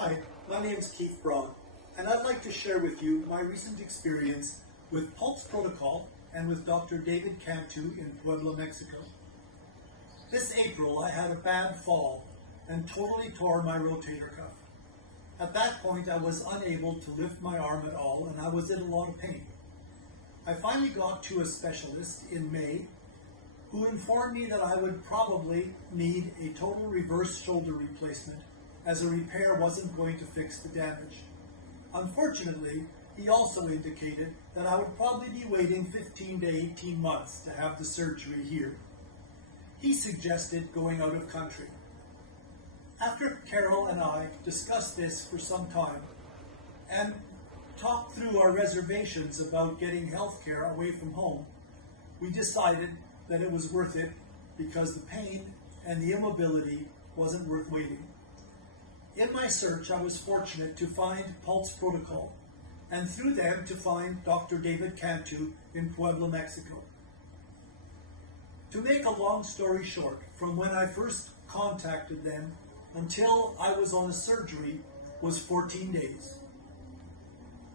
Hi, my name is Keith Braun, and I'd like to share with you my recent experience with Pulse Protocol and with Dr. David Cantu in Puebla, Mexico. This April, I had a bad fall and totally tore my rotator cuff. At that point, I was unable to lift my arm at all, and I was in a lot of pain. I finally got to a specialist in May who informed me that I would probably need a total reverse shoulder replacement, as a repair wasn't going to fix the damage. Unfortunately, he also indicated that I would probably be waiting 15 to 18 months to have the surgery here. He suggested going out of country. After Carol and I discussed this for some time and talked through our reservations about getting health care away from home, we decided that it was worth it because the pain and the immobility wasn't worth waiting. In my search, I was fortunate to find Pulse Protocol, and through them to find Dr. David Cantu in Puebla, Mexico. To make a long story short, from when I first contacted them until I was on a surgery was 14 days.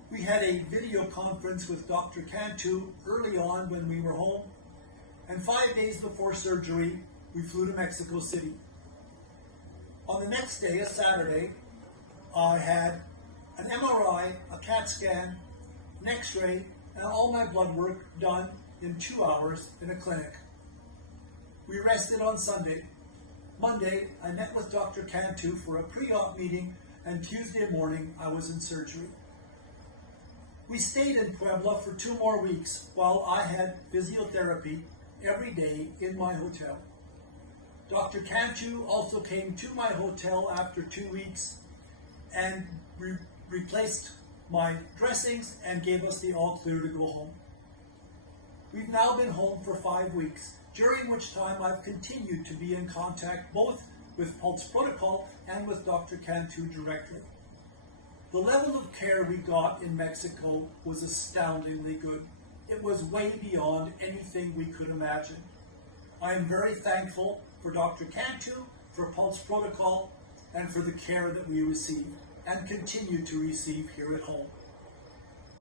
We had a video conference with Dr. Cantu early on when we were home, and 5 days before surgery, we flew to Mexico City. On the next day, a Saturday, I had an MRI, a CAT scan, an X-ray, and all my blood work done in 2 hours in a clinic. We rested on Sunday. Monday, I met with Dr. Cantu for a pre-op meeting, and Tuesday morning, I was in surgery. We stayed in Puebla for 2 more weeks while I had physiotherapy every day in my hotel. Dr. Cantu also came to my hotel after 2 weeks and replaced my dressings and gave us the all clear to go home. We've now been home for 5 weeks, during which time I've continued to be in contact both with Pulse Protocol and with Dr. Cantu directly. The level of care we got in Mexico was astoundingly good. It was way beyond anything we could imagine. I am very thankful for Dr. Cantu, for Pulse Protocol, and for the care that we received and continue to receive here at home.